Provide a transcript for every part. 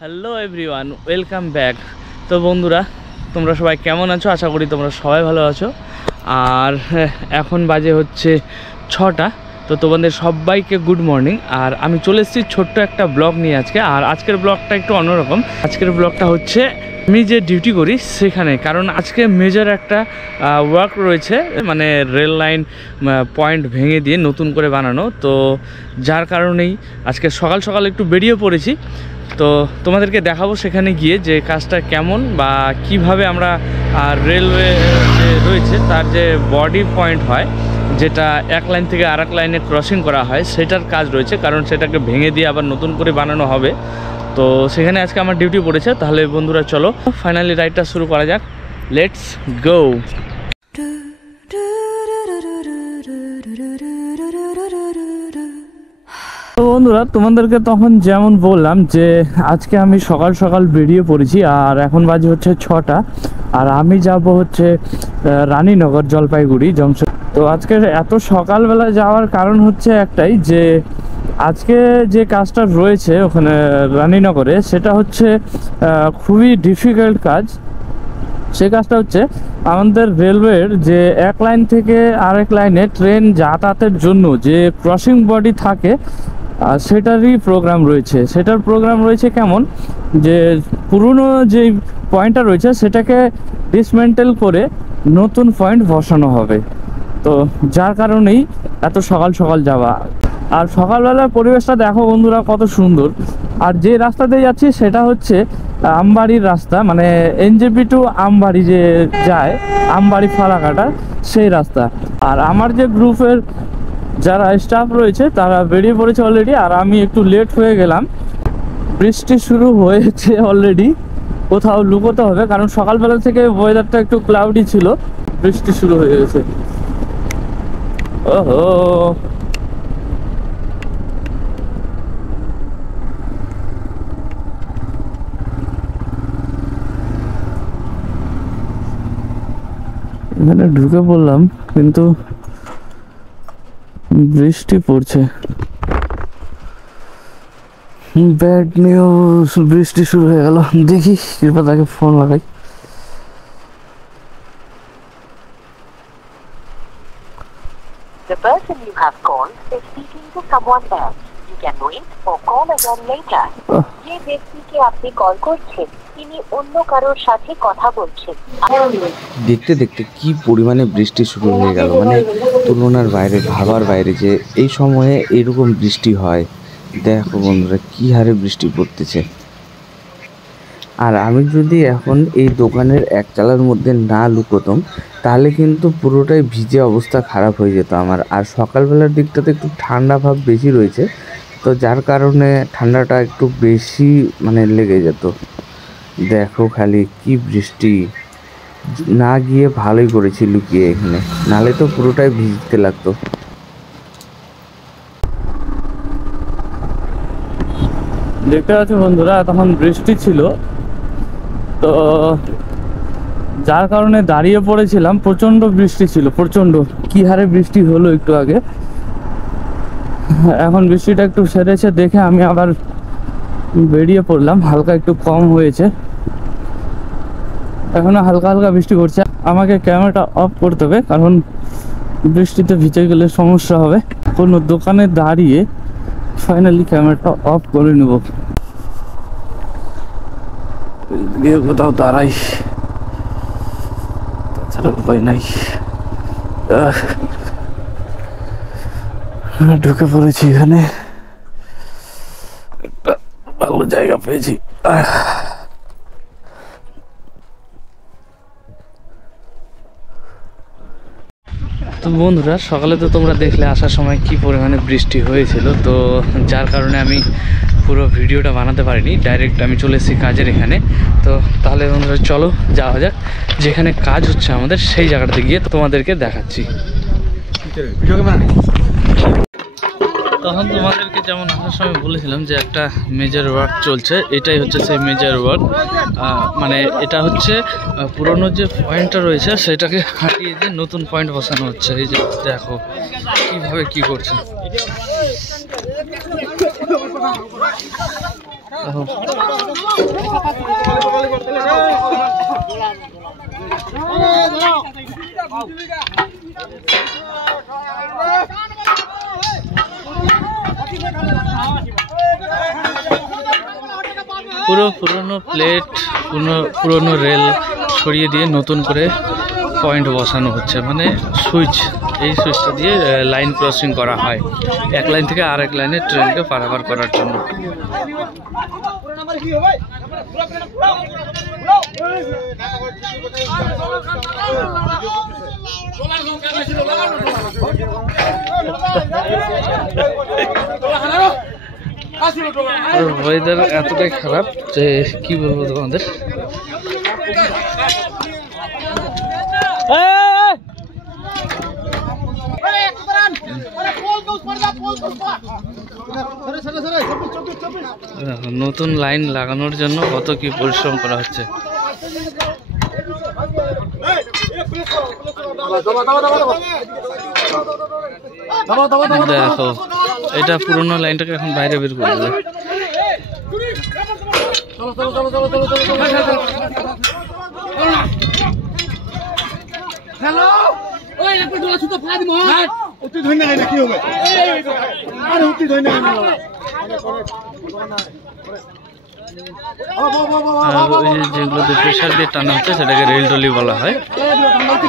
Hello everyone, welcome back. তো বন্ধুরা, তোমরা সবাই কেমন আছো? আশা করি তোমরা সবাই ভালো আছো। আর এখন বাজে হচ্ছে 6টা। তো তোমাদের সবাইকে গুড মর্নিং। আর আমি চলে এসেছি ছোট্ট একটা ব্লগ নিয়ে আজকে। আর আজকের ব্লগটা একটু অন্যরকম। আজকের ব্লগটা হচ্ছে আমি যে ডিউটি করি সেখানে, কারণ আজকে মেজর একটা ওয়ার্ক রয়েছে, মানে রেল লাইন পয়েন্ট ভেঙে দিয়ে নতুন করে বানানো। তো যার কারণেই আজকে সকাল সকাল একটু বেরিয়ে পড়েছি। তো তোমাদেরকে দেখাবো সেখানে গিয়ে যে কাজটা কেমন বা কিভাবে আমরা রেলওয়ে যে রয়েছে তার যে বডি পয়েন্ট হয়, যেটা এক লাইন থেকে আর এক লাইনে ক্রসিং করা হয়, সেটার কাজ রয়েছে। কারণ সেটাকে ভেঙে দিয়ে আবার নতুন করে বানানো হবে। তো সেখানে আজকে আমার ডিউটি পড়েছে। তাহলে বন্ধুরা চলো ফাইনালি রাইডটা শুরু করা যাক। Let's go. তো বন্ধুরা, তোমাদেরকে তখন যেমন বললাম যে আজকে আমি সকাল সকাল বেরিয়ে পড়েছি। আর এখন বাজে হচ্ছে 6টা। আর আমি যাব হচ্ছে রানীনগর, জলপাইগুড়ি জংশন। তো আজকে এত সকালবেলা যাওয়ার কারণ হচ্ছে একটাই, যে আজকে যে কাজটা রয়েছে ওখানে রানীনগরে, সেটা হচ্ছে খুবই ডিফিকাল্ট কাজ। সে কাজটা হচ্ছে আমাদের রেলওয়ের যে এক লাইন থেকে আরেক লাইনে ট্রেন যাতায়াতের জন্য যে ক্রসিং বডি থাকে, সেটারই প্রোগ্রাম রয়েছে। সেটার প্রোগ্রাম রয়েছে কেমন, যে পুরনো যে পয়েন্টটা রয়েছে সেটাকে ডিসমেন্টেল করে নতুন পয়েন্ট বসানো হবে। তো যার কারণেই এত সকাল সকাল যাওয়া। আর সকালবেলার পরিবেশটা দেখো বন্ধুরা কত সুন্দর। আর যে রাস্তা দিয়ে যাচ্ছি সেটা হচ্ছে আমবাড়ির রাস্তা, মানে এনজেপি টু আমবাড়ি যে যায়, আমবাড়ি ফালাকাটা, সেই রাস্তা। আর আমার যে গ্রুপের যারা স্টাফ রয়েছে তারা বেরিয়ে পড়েছে অলরেডি। আর আমি একটু লেট হয়ে গেলাম। বৃষ্টি শুরু হয়েছে অলরেডি, কোথাও লুকোতে হবে, কারণ সকালবেলা থেকে ওয়েদারটা একটু ক্লাউডি ছিল, বৃষ্টি শুরু হয়ে গেছে। ওহো, এখানে ঢুকে পড়লাম কিন্তু বৃষ্টি পড়ছে। ব্যাড নিউজ, বৃষ্টি শুরু হয়ে গেল। দেখি কৃপা তাকে ফোন লাগাই। The person you have called is speaking to someone else. You can wait or call again later. যে ব্যক্তিকে আপনি কল করছেন তিনি অন্য কারোর সাথে কথা বলছেন। দেখতে দেখতে কি পরিমাণে বৃষ্টি শুরু হয়ে গেল, মানে তুলনার বাইরে, ভাবার বাইরে যে এই সময়ে এরকম বৃষ্টি হয়। দেখো বন্ধুরা কি হারে বৃষ্টি পড়তেছে। আর আমি যদি এখন এই দোকানের একতলার মধ্যে না লুকোতাম তাহলে কিন্তু পুরোটাই ভিজে অবস্থা খারাপ হয়ে যেত আমার। আর সকালবেলার দিকটাতে একটু ঠান্ডা ভাব বেশি রয়েছে, তো যার কারণে ঠান্ডাটা একটু বেশি মানে লেগে যেত। দেখো খালি কি বৃষ্টি। না গিয়ে ভালোই করেছি লুকিয়ে এখানে, নালে তো পুরোটাই ভিজতে লাগতো। দেখতে পাচ্ছি বন্ধুরা, তখন বৃষ্টি ছিল, তো যার কারণে দাঁড়িয়ে পড়েছিলাম। প্রচণ্ড বৃষ্টি ছিল, প্রচণ্ড। কি হারে বৃষ্টি হলো একটু আগে। এখন বৃষ্টিটা একটু সেরেছে দেখে আমি আবার বেরিয়ে পড়লাম। হালকা একটু কম হয়েছে, এখনো হালকা হালকা বৃষ্টি পড়ছে। আমাকে ক্যামেরাটা অফ করতে হবে, কারণ বৃষ্টিতে ভিজে গেলে সমস্যা হবে। কোনো দোকানে দাঁড়িয়ে ফাইনালি ক্যামেরাটা অফ করে নেব। গিয়ে কোথাও দাঁড়াই, তাছাড়া উপায় নাই। ঢুকে পড়েছি এখানে, একটা ভালো জায়গা পেয়েছি। তো বন্ধুরা, সকালে তো তোমরা দেখলে আসার সময় কি পরিমাণে বৃষ্টি হয়েছিল। তো যার কারণে আমি পুরো ভিডিওটা বানাতে পারিনি, ডাইরেক্ট আমি চলে এসেছি কাজের এখানে। তো তাহলে বন্ধুরা চলো যাওয়া যাক, যেখানে কাজ হচ্ছে আমাদের সেই জায়গাটাতে গিয়ে তোমাদেরকে দেখাচ্ছি। তখন তোমাদেরকে যেমন আসার সময় বলেছিলাম যে একটা মেজর ওয়ার্ক চলছে, এটাই হচ্ছে সেই মেজর ওয়ার্ক। মানে এটা হচ্ছে পুরনো যে পয়েন্টটা রয়েছে সেটাকে হাঁটিয়ে দিয়ে নতুন পয়েন্ট বসানো হচ্ছে। এই যে দেখো কিভাবে কি করছে। পুরো পুরনো প্লেট, পুরনো রেল সরিয়ে দিয়ে নতুন করে পয়েন্ট বসানো হচ্ছে, মানে সুইচ, এই সুইচটা দিয়ে লাইন ক্রসিং করা হয় এক লাইন থেকে আরেক লাইনে ট্রেনকে পারাপার করার জন্য। ওয়েদার এতটাই খারাপ যে কি বলবো তোমাদের। নতুন লাইন লাগানোর জন্য কত কি পরিশ্রম করা হচ্ছে। দেখো এটা পুরোনো লাইনটাকে এখন বাইরে বের করে দেবে। যেগুলো প্রেশার দিয়ে টানা হচ্ছে সেটাকে রেল টলি বলা হয়।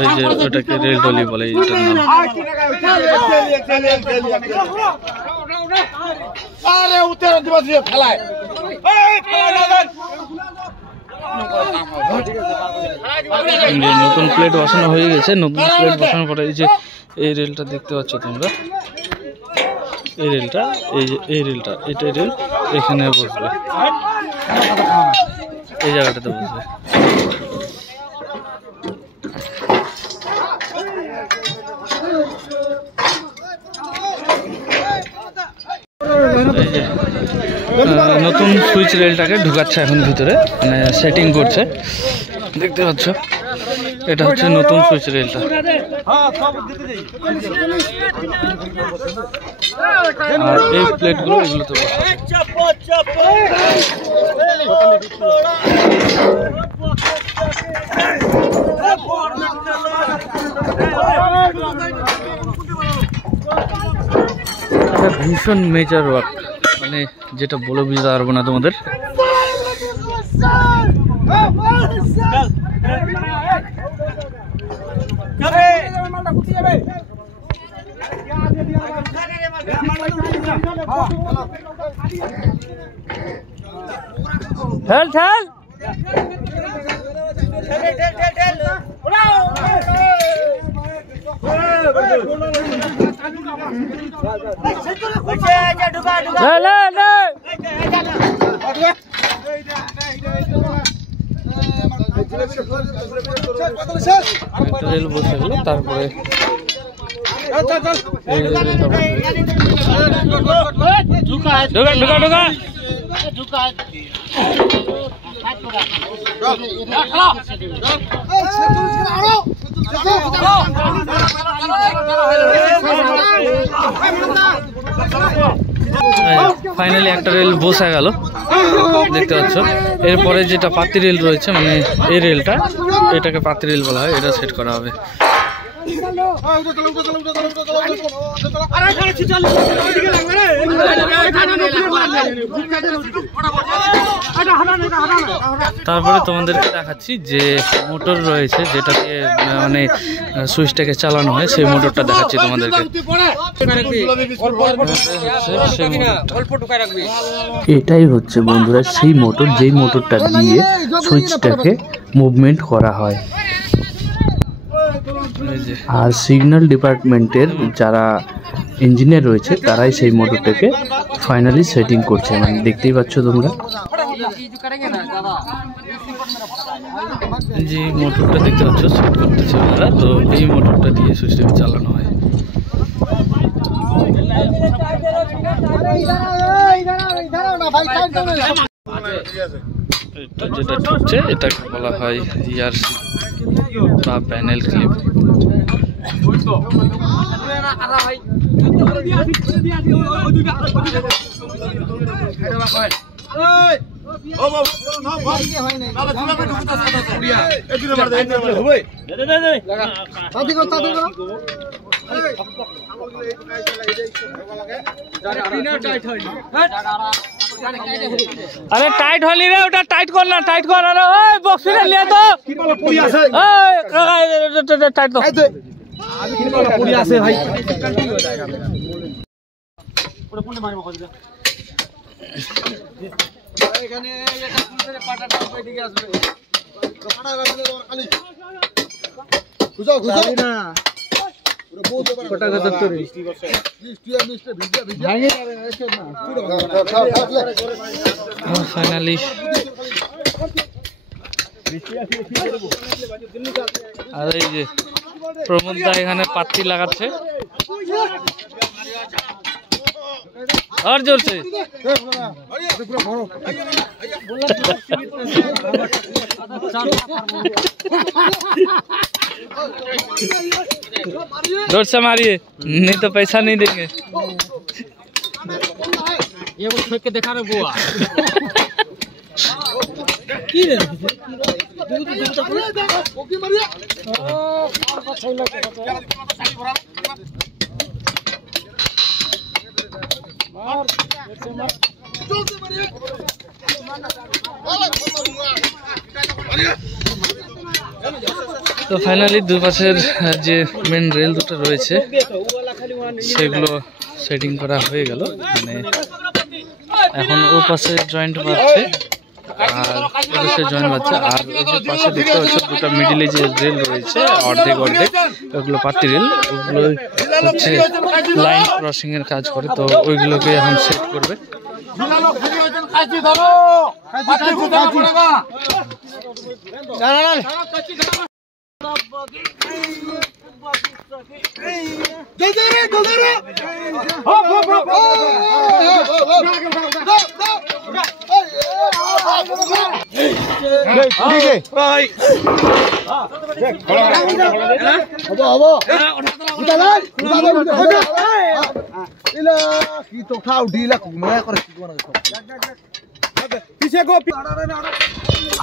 ওই যে ওটাকে রেল টলি বলে এটার নাম। নতুন প্লেট বসানো হয়ে গেছে। নতুন প্লেট বসানোর পরে এই যে এই রেলটা দেখতে পাচ্ছ তোমরা, এই রেলটা, এই যে এই রেলটা, এটা রেল এখানে বসবে, এই জায়গাটাতে বসবে। এই যে নতুন সুইচ রেলটাকে ঢুকাচ্ছে এখন ভিতরে, মানে সেটিং করছে, দেখতে পাচ্ছ। এটা হচ্ছে নতুন সুইচ রেলটা। আর এই প্লেটগুলো এগুলোতে বসাবে। ভীষণ মেজর ওয়ার্ক, মানে যেটা বলে বুঝতে পারবো না তোমাদের। ঠেল ঠেল রেল বসে গেল। তারপরে ফাইনালি একটা রেল বসে গেল, দেখতে পাচ্ছ। এরপরে যেটা পাতি রেল রয়েছে, মানে এই রেলটা, এটাকে পাতি রেল বলা হয়, এটা সেট করা হবে। তারপরে তোমাদেরকে দেখাচ্ছি যে মোটর রয়েছে, যেটাকে মানে সুইচটাকে চালানো হয়, সেই মোটরটা দেখাচ্ছি তোমাদেরকে। এটাই হচ্ছে বন্ধুরা সেই মোটর, যেই মোটরটা দিয়ে সুইচটাকে মুভমেন্ট করা হয়। আর সিগন্যাল ডিপার্টমেন্টের যারা ইঞ্জিনিয়ার রয়েছে তারাই সেই মোটরটাকে ফাইনালি সেটিং করছে, মানে দেখতেই পাচ্ছ তোমরা। যে মোটরটা দেখতে পাচ্ছ সেট করতেছে ওরা, তো এই মোটরটা দিয়ে সুইচটাকে চালানো হয়। এটা যেটা ঢুকছে এটাকে বলা হয় ইয়ারসি বা প্যানেল ক্লিপ। আরে টাইট হলি রে, ওটা টাইট কর না, টাইট কর। আরে ওই বক্সিটা নিয়ে তো এই টাইট তো আমি কি বলা পুরি আছে ভাই। পুরো পুরি মারবো কইছে এখানে এটা পুলিশের পাটাটা ওই দিকে আসবে, পাটা গাছলে খালি গুজাও গুজাও না পুরো বহুত বড় পাটা গাছ তো রে বৃষ্টি আর মিষ্টি ভিজা ভিজা ভাঙে যাবে এসে না পুরো ফাইনালি আর এই যে প্রমোদ দা এখানে পাত্তি লাগাচ্ছে আর জোরছে। जोर से मारिए नहीं तो पैसा नहीं देंगे। ये वो फेंक के देखा रे बुआ की रे ओके मारिए मार जोर से मारिए তো ফাইনালি দুই পাশের যে মেন রেল দুটো রয়েছে সেগুলো সেটিং করা হয়ে গেল, মানে এখন ও পাশে জয়েন্ট বাজছে আর ও পাশে জয়েন্ট বাজছে। আর ওই যে পাশে দেখতে পাচ্ছ দুটো মিডিলে যে রেল রয়েছে অর্ধেক অর্ধেক, ওগুলো পাতি রেল, ওগুলো হচ্ছে লাইন ক্রসিং এর কাজ করে, তো ওইগুলোকে এখন সেট করবে।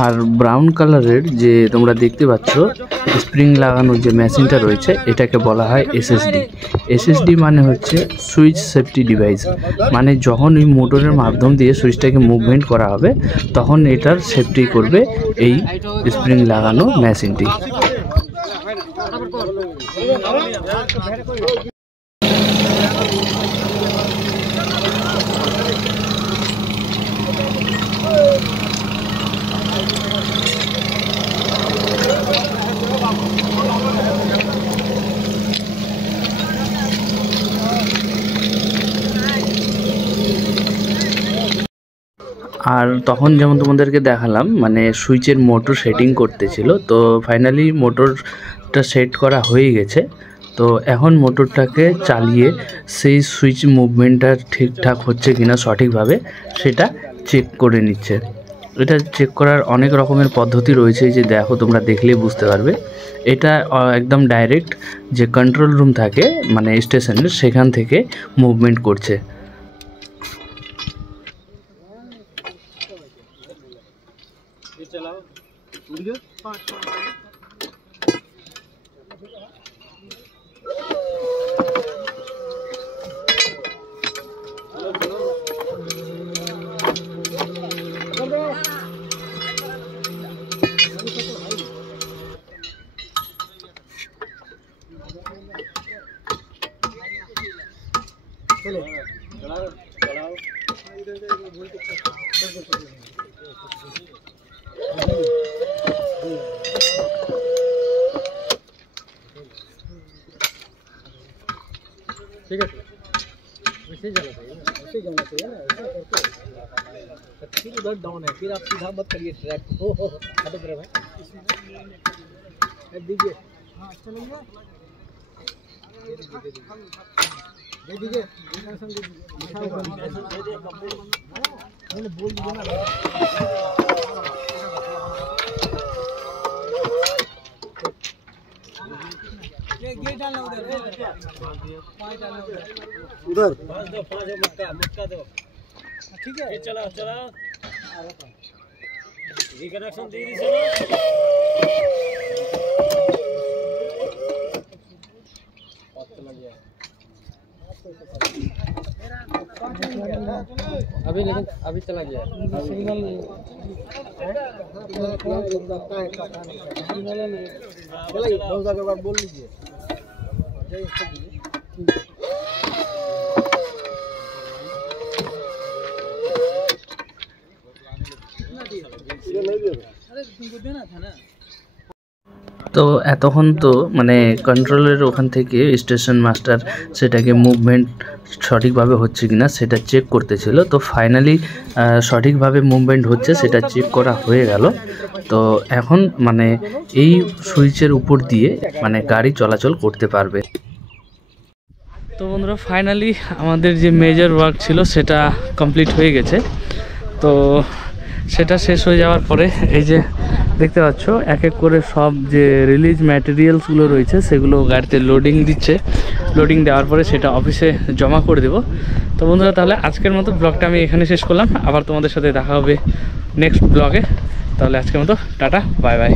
আর ব্রাউন কালারের যে তোমরা দেখতে পাচ্ছ স্প্রিং লাগানো যে মেশিনটা রয়েছে এটাকে বলা হয় এসএসডি। এসএসডি মানে হচ্ছে সুইচ সেফটি ডিভাইস, মানে যখন এই মোটরের মাধ্যম দিয়ে সুইচটাকে মুভমেন্ট করা হবে তখন এটার সেফটি করবে এই স্প্রিং লাগানো মেশিনটি। আর তখন যেমন তোমাদেরকে দেখালাম মানে সুইচের মোটর সেটিং করতেছিল, তো ফাইনালি মোটরটা সেট করা হয়ে গেছে। তো এখন মোটরটাকে চালিয়ে সেই সুইচ মুভমেন্টটা ঠিকঠাক হচ্ছে কিনা সঠিকভাবে সেটা চেক করে নিচ্ছে। এটা চেক করার অনেক রকমের পদ্ধতি রয়েছে, যে দেখো তোমরা দেখলেই বুঝতে পারবে। এটা একদম ডাইরেক্ট যে কন্ট্রোল রুম থাকে মানে স্টেশনের সেখান থেকে মুভমেন্ট করছে। ठीक है, वैसे जाना चाहिए ना, वैसे जाना चाहिए ना, ऐसा करके फिर उधर डाउन है, फिर आप सीधा मत करिए ट्रैक हो हटो मेरे भाई दीजिए। हाँ चलेंगे दे दीजिए बोल दीजिए ना। गेट डालना उधर, पाँच डालना उधर, 5 दो मक्का दो, ठीक है चलाओ चलाओ। अभी लेकिन अभी चला गया सिग्नल बोल लीजिए। তো এতক্ষণ তো মানে কন্ট্রোলের ওখান থেকে স্টেশন মাস্টার সেটাকে মুভমেন্ট সঠিকভাবে হচ্ছে কিনা সেটা চেক করতেছিল। তো ফাইনালি সঠিকভাবে মুভমেন্ট হচ্ছে সেটা চেক করা হয়ে গেল। তো এখন মানে এই সুইচের উপর দিয়ে মানে গাড়ি চলাচল করতে পারবে। তো বন্ধুরা ফাইনালি আমাদের যে মেজর ওয়ার্ক ছিল সেটা কমপ্লিট হয়ে গেছে। তো সেটা শেষ হয়ে যাওয়ার পরে এই যে দেখতে পাচ্ছ এক এক করে সব যে রিলিজ ম্যাটেরিয়ালসগুলো রয়েছে সেগুলো গাড়িতে লোডিং দিচ্ছে। লোডিং দেওয়ার পরে সেটা অফিসে জমা করে দেবো। তো বন্ধুরা তাহলে আজকের মতো ব্লগটা আমি এখানে শেষ করলাম। আবার তোমাদের সাথে দেখা হবে নেক্সট ব্লগে। তাহলে আজকের মতো টাটা, বাই বাই।